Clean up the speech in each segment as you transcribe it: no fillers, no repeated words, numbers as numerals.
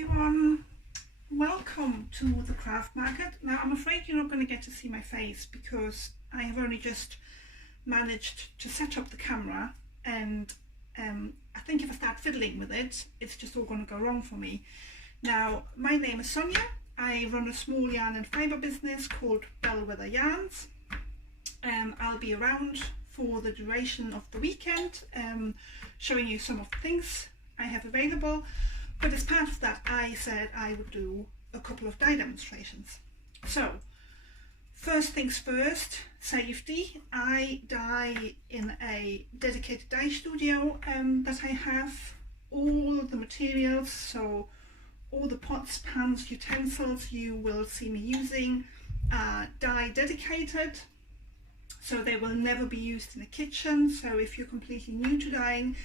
everyone, welcome to the craft market. Now I'm afraid you're not going to get to see my face because I have only just managed to set up the camera, and I think if I start fiddling with it, it's just all going to go wrong for me. Now, my name is Sonia. I run a small yarn and fibre business called Bellwether Yarns. I'll be around for the duration of the weekend, showing you some of the things I have available. But as part of that, I said I would do a couple of dye demonstrations. So, first things first, safety. I dye in a dedicated dye studio that I have. All the materials, so all the pots, pans, utensils you will see me using are dye dedicated. So they will never be used in the kitchen. So if you're completely new to dyeing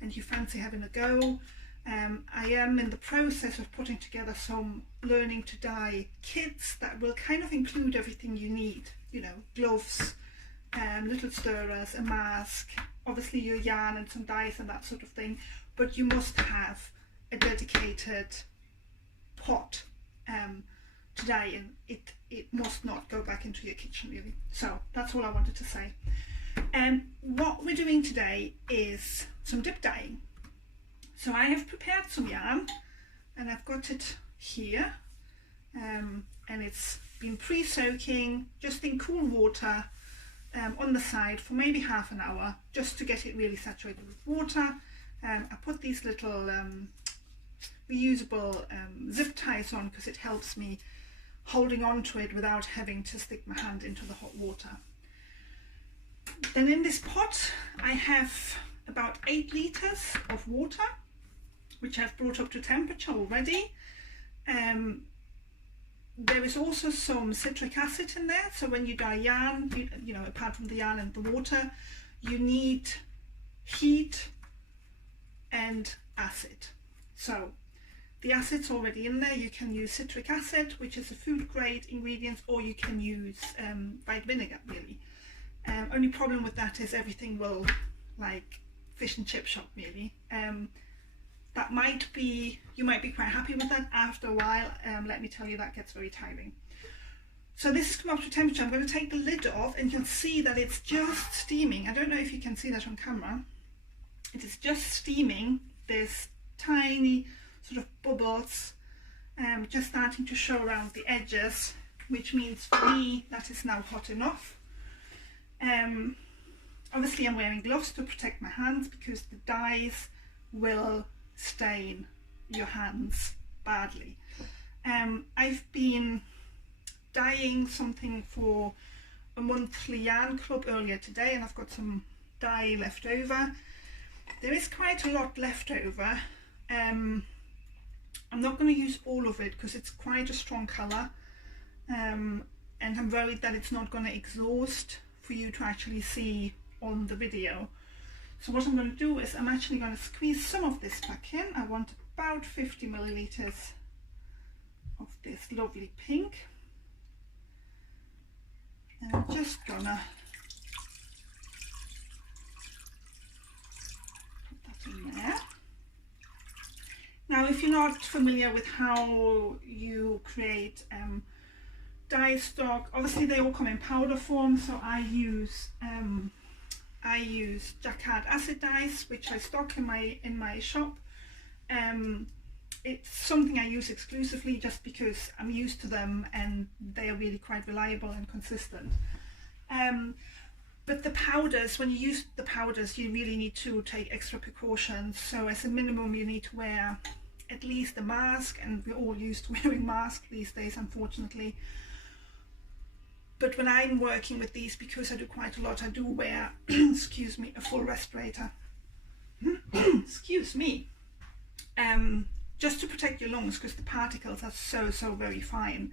and you fancy having a go, I am in the process of putting together some learning to dye kits that will kind of include everything you need, you know, gloves, little stirrers, a mask, obviously your yarn and some dyes and that sort of thing, but you must have a dedicated pot to dye in. It must not go back into your kitchen really. So that's all I wanted to say. What we're doing today is some dip dyeing. So I have prepared some yarn and I've got it here, and it's been pre-soaking just in cool water on the side for maybe half an hour just to get it really saturated with water. I put these little reusable zip ties on because it helps me holding on to it without having to stick my hand into the hot water. Then in this pot I have about 8 litres of water, which I've brought up to temperature already. There is also some citric acid in there, so when you dye yarn, you know, apart from the yarn and the water, you need heat and acid. So the acid's already in there. You can use citric acid, which is a food grade ingredient, or you can use white vinegar really. Only problem with that is everything will like fish and chip shop really. That might be, you might be quite happy with that. After a while, let me tell you, that gets very tiring. So this has come up to temperature. I'm going to take the lid off and you'll see that it's just steaming. I don't know if you can see that on camera. It is just steaming. There's tiny sort of bubbles just starting to show around the edges, which means for me that is now hot enough. Obviously I'm wearing gloves to protect my hands because the dyes will stain your hands badly. I've been dyeing something for a monthly yarn club earlier today and I've got some dye left over. There is quite a lot left over. I'm not going to use all of it because it's quite a strong colour, and I'm worried that it's not going to exhaust for you to actually see on the video. So what I'm going to do is I'm actually going to squeeze some of this back in. I want about 50 millilitres of this lovely pink. And I'm just going to put that in there. Now, if you're not familiar with how you create dye stock, obviously they all come in powder form, so I use Jacquard acid dyes, which I stock in my shop. It's something I use exclusively just because I'm used to them and they are really quite reliable and consistent. But the powders, when you use the powders, you really need to take extra precautions. So as a minimum you need to wear at least a mask, and we're all used to wearing masks these days, unfortunately. But when I'm working with these, because I do quite a lot, I do wear, excuse me, a full respirator. Excuse me. Just to protect your lungs, because the particles are so very fine.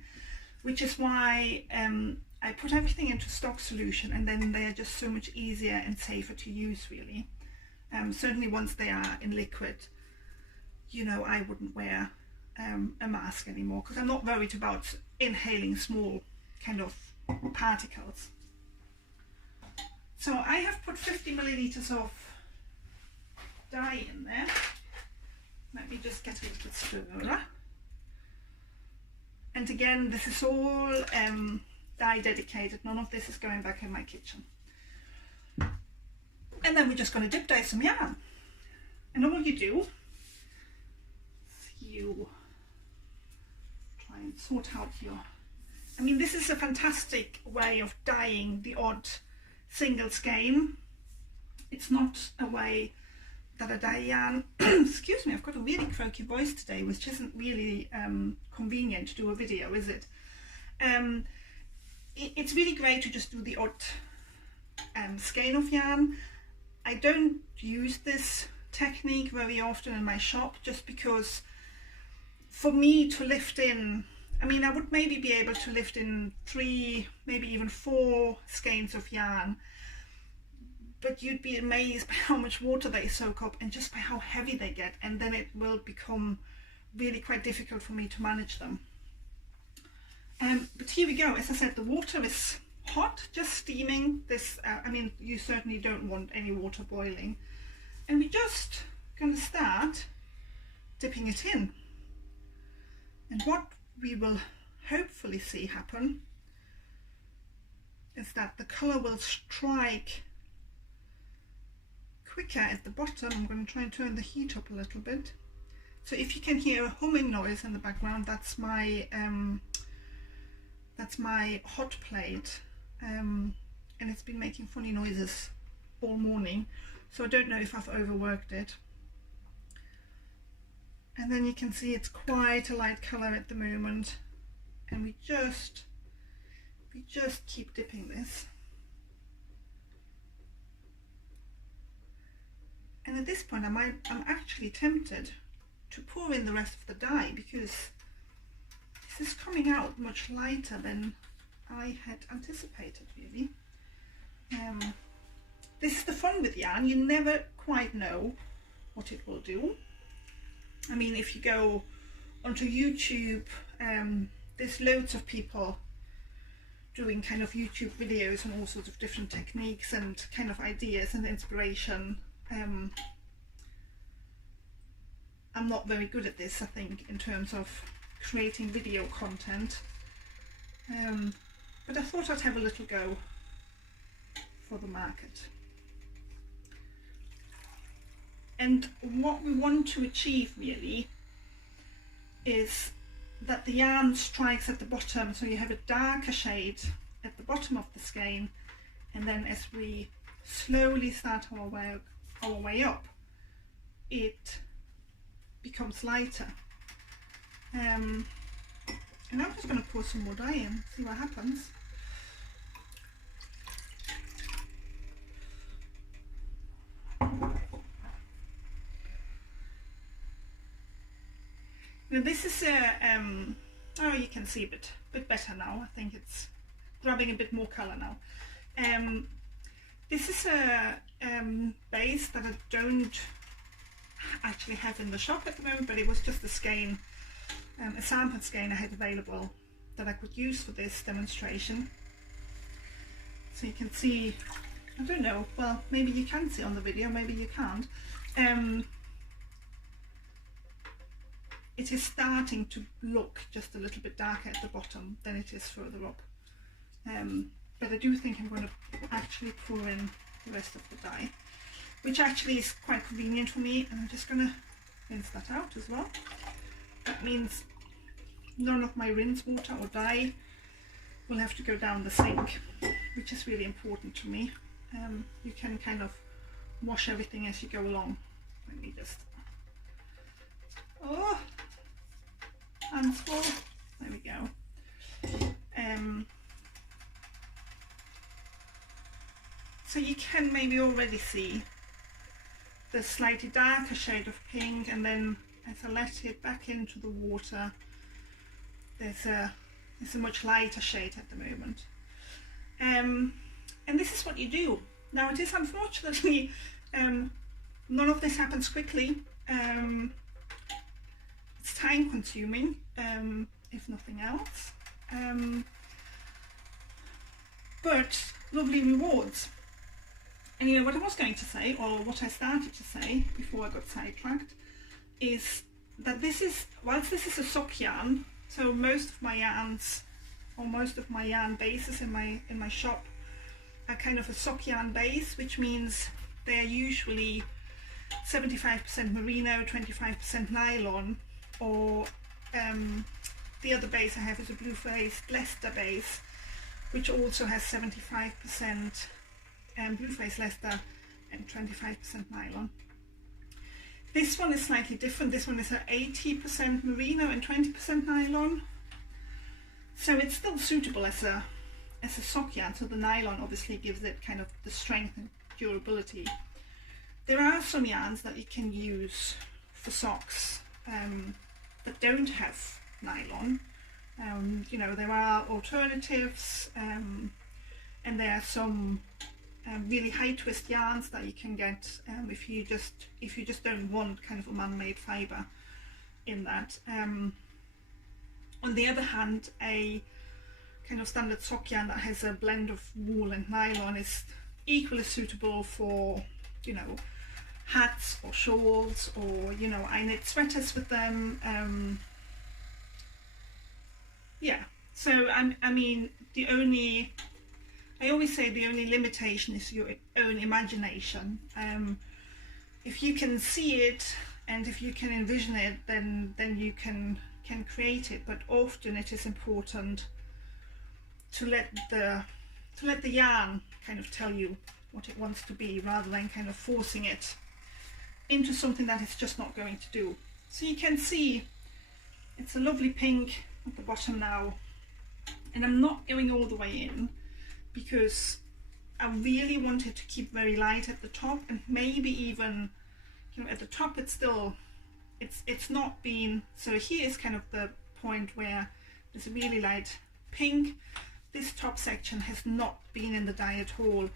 Which is why I put everything into stock solution, and then they are just so much easier and safer to use really. Certainly once they are in liquid, you know, I wouldn't wear a mask anymore, because I'm not worried about inhaling small kind of particles. So I have put 50 millilitres of dye in there. Let me just get a little stirrer. And again, this is all dye dedicated. None of this is going back in my kitchen. And then we're just going to dip dye some yarn. And all you do is you try and sort out your... I mean, this is a fantastic way of dyeing the odd single skein. It's not a way that I dye yarn. Excuse me, I've got a really croaky voice today, which isn't really convenient to do a video, is it? It's really great to just do the odd skein of yarn. I don't use this technique very often in my shop, just because for me to lift in, I mean, I would maybe be able to lift in 3, maybe even 4 skeins of yarn, but you'd be amazed by how much water they soak up and just by how heavy they get, and then it will become really quite difficult for me to manage them. But here we go. As I said, the water is hot, just steaming. This, I mean, you certainly don't want any water boiling. And we're just going to start dipping it in. And what we will hopefully see happen is that the colour will strike quicker at the bottom. I'm going to try and turn the heat up a little bit. So if you can hear a humming noise in the background, that's my hot plate, and it's been making funny noises all morning, so I don't know if I've overworked it. And then you can see it's quite a light colour at the moment, and we just keep dipping this. And at this point I'm actually tempted to pour in the rest of the dye, because this is coming out much lighter than I had anticipated, really. This is the fun with yarn, you never quite know what it will do. I mean, if you go onto YouTube, there's loads of people doing kind of YouTube videos on all sorts of different techniques and kind of ideas and inspiration. I'm not very good at this, I think, in terms of creating video content, but I thought I'd have a little go for the market. And what we want to achieve really is that the yarn strikes at the bottom, so you have a darker shade at the bottom of the skein, and then as we slowly start our way up, it becomes lighter. And I'm just going to pour some more dye in, see what happens. Now this is a, oh, you can see a bit better now. I think it's grabbing a bit more colour now. This is a base that I don't actually have in the shop at the moment, but it was just a skein, a sample skein I had available that I could use for this demonstration. So you can see, I don't know, well, maybe you can see on the video, maybe you can't. It is starting to look just a little bit darker at the bottom than it is further up. But I do think I'm going to actually pour in the rest of the dye, which actually is quite convenient for me, and I'm just going to rinse that out as well. That means none of my rinse water or dye will have to go down the sink, which is really important to me. You can kind of wash everything as you go along. Let me just, oh, hands full, there we go. So you can maybe already see the slightly darker shade of pink, and then as I let it back into the water, there's a much lighter shade at the moment. And this is what you do. Now it is unfortunately, none of this happens quickly. It's time consuming, if nothing else, but lovely rewards. And you know what I was going to say, or what I started to say before I got sidetracked, is that this is, whilst this is a sock yarn, So most of my yarns, or most of my yarn bases in my shop, are kind of a sock yarn base, which means they're usually 75% merino, 25% nylon, or the other base I have is a blue-faced Leicester base, which also has 75% blue-faced Leicester and 25% nylon. This one is slightly different. This one is a 80% merino and 20% nylon. So it's still suitable as a sock yarn, so the nylon obviously gives it kind of the strength and durability. There are some yarns that you can use for socks that don't have nylon. You know, there are alternatives, and there are some really high twist yarns that you can get if you just don't want kind of a man-made fibre in that. On the other hand, a kind of standard sock yarn that has a blend of wool and nylon is equally suitable for, you know, hats or shawls, or, you know, I knit sweaters with them. Yeah, so I mean, I always say the only limitation is your own imagination. If you can see it and if you can envision it, then you can create it. But often it is important to let the yarn kind of tell you what it wants to be, rather than kind of forcing it into something that it's just not going to do. So you can see it's a lovely pink at the bottom now, and I'm not going all the way in because I really wanted to keep very light at the top, and maybe even, you know, at the top it's still, it's not been, so here is kind of the point where there's a really light pink. This top section has not been in the dye at all,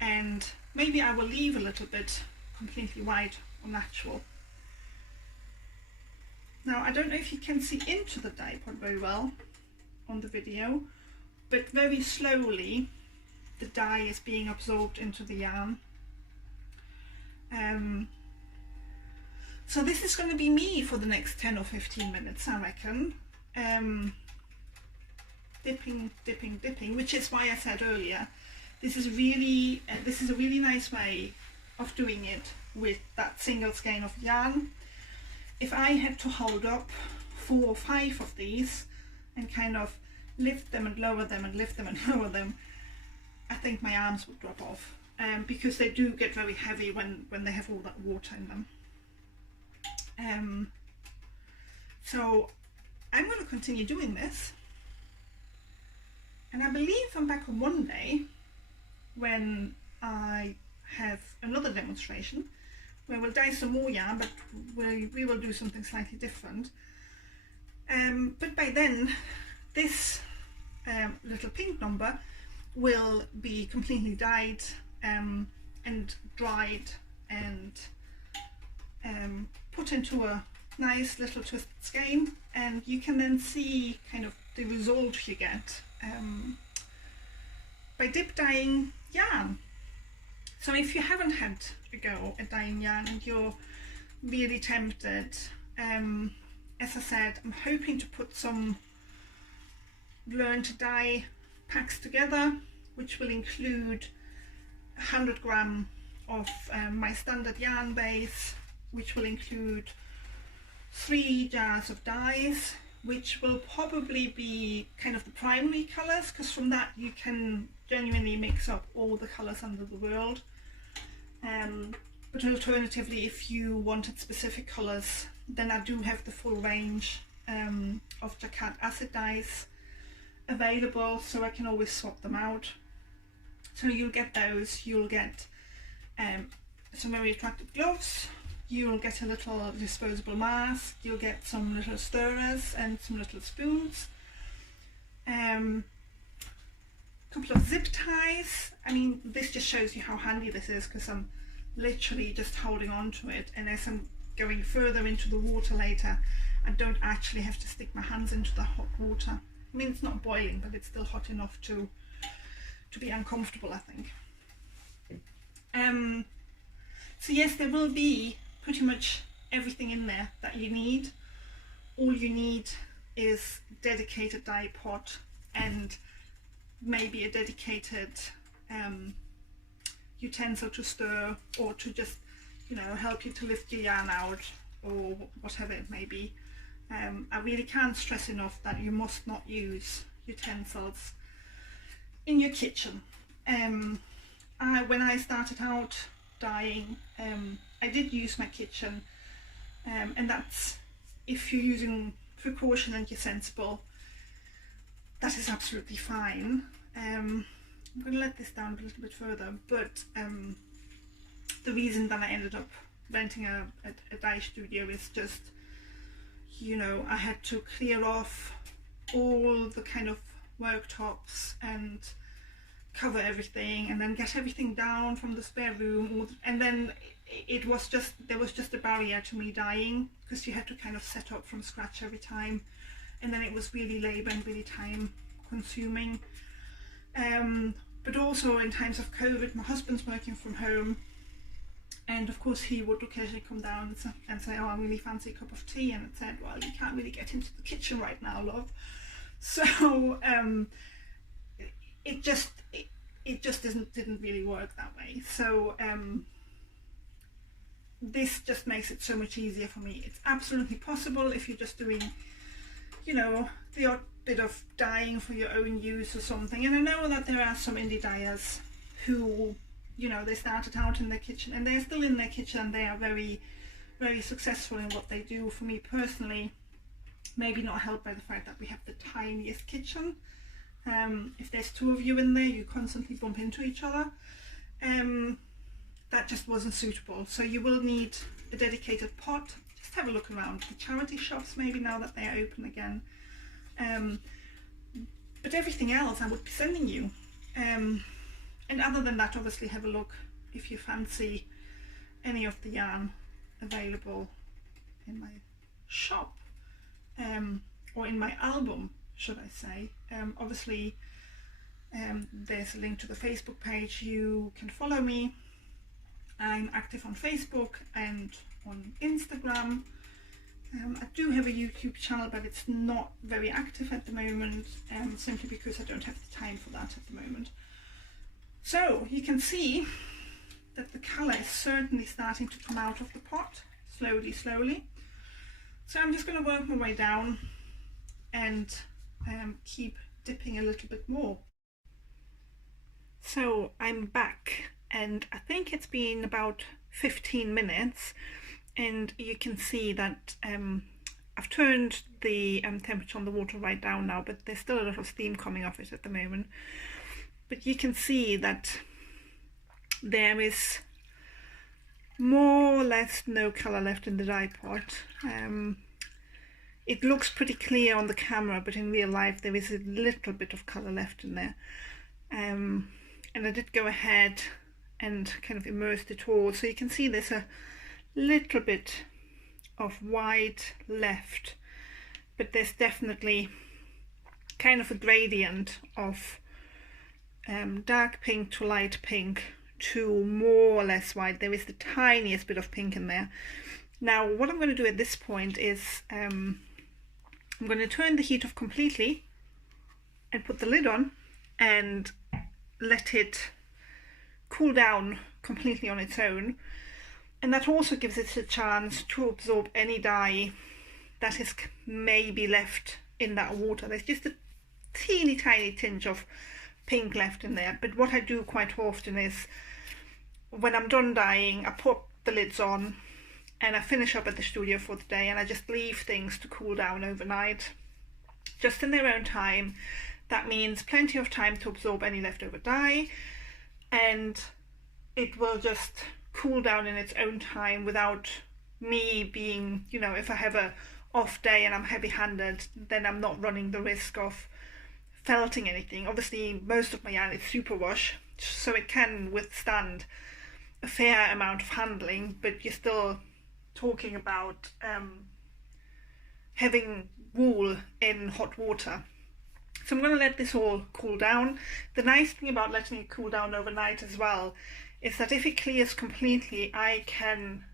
and maybe I will leave a little bit completely white or natural. Now I don't know if you can see into the dye pot very well on the video, but very slowly the dye is being absorbed into the yarn. So this is going to be me for the next 10 or 15 minutes, I reckon. Dipping, dipping, dipping, which is why I said earlier, this is a really nice way of doing it with that single skein of yarn. If I had to hold up 4 or 5 of these and kind of lift them and lower them and lift them and lower them, I think my arms would drop off, because they do get very heavy when they have all that water in them. So I'm going to continue doing this, and I believe I'm back on Monday when I have another demonstration where we'll dye some more yarn, but we will do something slightly different. But by then this little pink number will be completely dyed and dried and put into a nice little twisted skein, and you can then see kind of the result you get by dip dyeing yarn. So if you haven't had a go at dyeing yarn and you're really tempted, as I said, I'm hoping to put some learn to dye packs together, which will include 100 gram of my standard yarn base, which will include 3 jars of dyes, which will probably be kind of the primary colours, because from that you can genuinely mix up all the colours under the world. But alternatively, if you wanted specific colours, then I do have the full range of Jacquard acid dyes available, so I can always swap them out. So you'll get those, you'll get some very attractive gloves, you'll get a little disposable mask, you'll get some little stirrers and some little spoons, couple of zip ties. I mean, this just shows you how handy this is, because I'm literally just holding on to it, and as I'm going further into the water later, I don't actually have to stick my hands into the hot water. I mean, it's not boiling, but it's still hot enough to be uncomfortable, I think. So yes, there will be pretty much everything in there that you need. All you need is dedicated dye pot and maybe a dedicated utensil to stir, or to just, you know, help you to lift your yarn out, or whatever it may be. I really can't stress enough that you must not use utensils in your kitchen. When I started out dyeing, I did use my kitchen, and that's, if you're using precaution and you're sensible, that is absolutely fine. I'm going to let this down a little bit further, but the reason that I ended up renting a dye studio is just, you know, I had to clear off all the kind of worktops and cover everything, and then get everything down from the spare room, and then it was just, there was just a barrier to me dyeing, because you had to kind of set up from scratch every time, and then it was really labour and really time consuming. But also in times of COVID, my husband's working from home, and of course he would occasionally come down and say, oh, I really fancy a cup of tea, and I said, well, you can't really get into the kitchen right now, love. So it just didn't really work that way. So this just makes it so much easier for me. It's absolutely possible if you're just doing, you know, the odd bit of dyeing for your own use or something. And I know that there are some indie dyers who, you know, they started out in their kitchen and they're still in their kitchen, and they are very, very successful in what they do. For me personally, maybe not helped by the fact that we have the tiniest kitchen. If there's two of you in there, you constantly bump into each other. That just wasn't suitable. So you will need a dedicated pot. Just have a look around the charity shops maybe now that they are open again. But everything else I would be sending you. And other than that, obviously have a look if you fancy any of the yarn available in my shop, or in my album, should I say. Obviously there's a link to the Facebook page. You can follow me. I'm active on Facebook and on Instagram. I do have a YouTube channel, but it's not very active at the moment, simply because I don't have the time for that at the moment. So you can see that the colour is certainly starting to come out of the pot, slowly. So I'm just going to work my way down and keep dipping a little bit more. So I'm back, and I think it's been about 15 minutes, and you can see that I've turned the temperature on the water right down now, but there's still a lot of steam coming off it at the moment. But you can see that there is more or less no colour left in the dye pot. It looks pretty clear on the camera, but in real life there is a little bit of colour left in there. And I did go ahead and kind of immersed it all, so you can see there's a little bit of white left, but there's definitely kind of a gradient of dark pink to light pink to more or less white. There is the tiniest bit of pink in there. Now what I'm going to do at this point is I'm going to turn the heat off completely and put the lid on and let it cool down completely on its own, and that also gives it a chance to absorb any dye that is maybe left in that water. There's just a teeny tiny tinge of pink left in there, but what I do quite often is when I'm done dyeing, I put the lids on and I finish up at the studio for the day, and I just leave things to cool down overnight, just in their own time. That means plenty of time to absorb any leftover dye, and it will just cool down in its own time without me being, you know, if I have a off day and I'm heavy-handed, then I'm not running the risk of felting anything. Obviously most of my yarn is superwash, so it can withstand a fair amount of handling, but you're still talking about having wool in hot water. So I'm going to let this all cool down. The nice thing about letting it cool down overnight as well is that if it clears completely, I can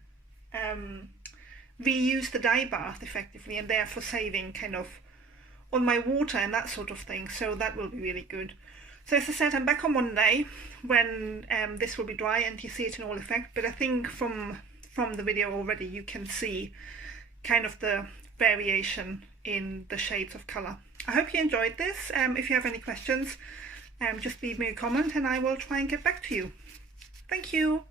reuse the dye bath effectively, and therefore saving kind of on my water and that sort of thing, so that will be really good. So as I said, I'm back on Monday when this will be dry and you see it in all effect, but I think from the video already you can see kind of the variation in the shades of colour. I hope you enjoyed this. If you have any questions, just leave me a comment and I will try and get back to you. Thank you.